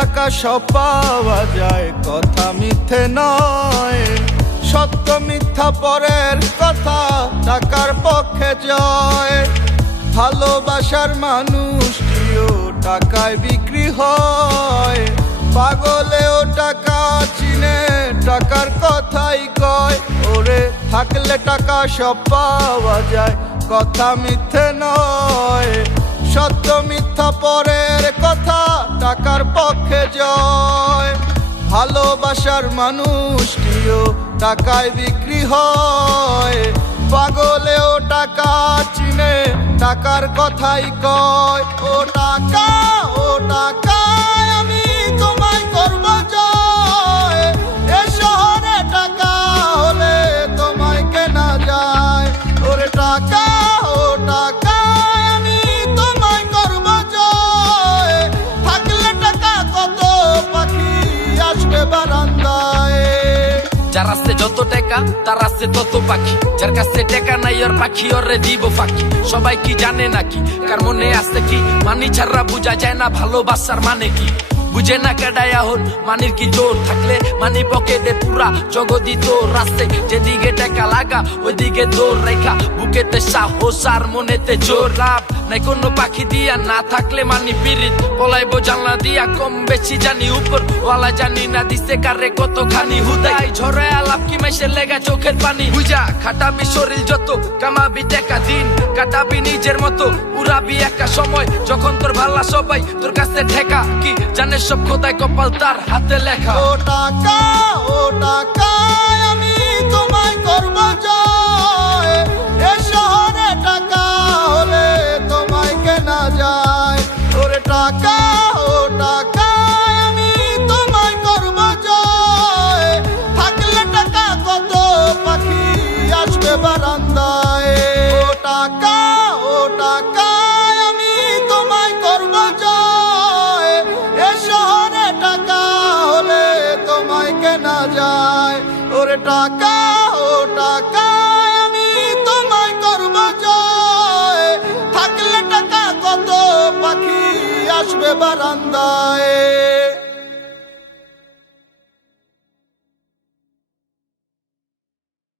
টাকা সব পাওয়া যায়, কথা মিথ্যে নয়। সত্য মিথ্যা পরের কথা, টাকার পক্ষে জয়। ভালোবাসার মানুষটিও টাকায় বিক্রি হয়। পাগলেও টাকা চিনে, টাকার কথাই কয়। ওরে থাকলে টাকা সব পাওয়া যায়, কথা মিথ্যে নয়। সত্য মিথ্যা পরের কথা, টাকার পক্ষে জয়। ভালোবাসার মানুষটিও টাকায় বিক্রি হয়। পাগলেও টাকা চিনে, টাকার কথাই কয়। ও টাকা, ও টাকা, আমি তোমায় করব জয়। এ শহরে টাকা হলে তোমায় কেনা যায়। ওরে টাকা, ও টাকা, আমি তোমায় করব জয়। থাকলে টাকা কত পাখি আসবে বারান্দায়। যার আছে যত টাকা তার আছে তত পাখি, যার কাছে টাকা নাই ওর পাখি ওরে দিব ফাঁকি। সবাই কি জানে নাকি, কার মনে আছে কি, মানি ছাড়া বুঝা যায় না ভালোবাসার মানে কি। বুঝে না কেডায় এখন মানির কি জোর, থাকলে মানি পকেটে পুরা জগদি তোর। রাস্তায় যেদিকে টাকা লাগা ওইদিকে দৌড় রেখা, বুকেতে সাহস আর মনেতে জোর। লাভ নাই কোনো পাখি দিয়া, না থাকলে মানি পিরিত পলাইবো জানলা দিয়া। কম বেশি জানি উপর ওয়ালা, জানি না দিছে কারে কতখানি। হুদাই ঝরে আলাপ কি মেশে লেগা চোখের পানি। বুঝা খাটাবি শরীর যত, কামাবি টাকা দিন কাটাবি নিজের মতো। উড়াবি একা সময় যখন তোর ভালা সবাই তোর কাছে ঠেকা। কি জানে সব খোদায় কপাল তার হাতে লেখা। ও টাকা, ও টাকা, আমি তোমায় করব জয়। এ শহরে টাকা হলে তোমায় কেনা যায়। ওরে টাকা, ও টাকা, আমি তোমায় করব জয়। থাকলে টাকা কত পাখি আসবে বারান্দায়। ও টাকা, ও টাকা, আমি তোমায় করব জয়। এ শহরে টাকা হলে তোমায় কেনা যায়। ওরে টাকা, ও টাকা, আমি তোমায় করব জয়। থাকলে টাকা কত পাখি আসবে বারান্দায়।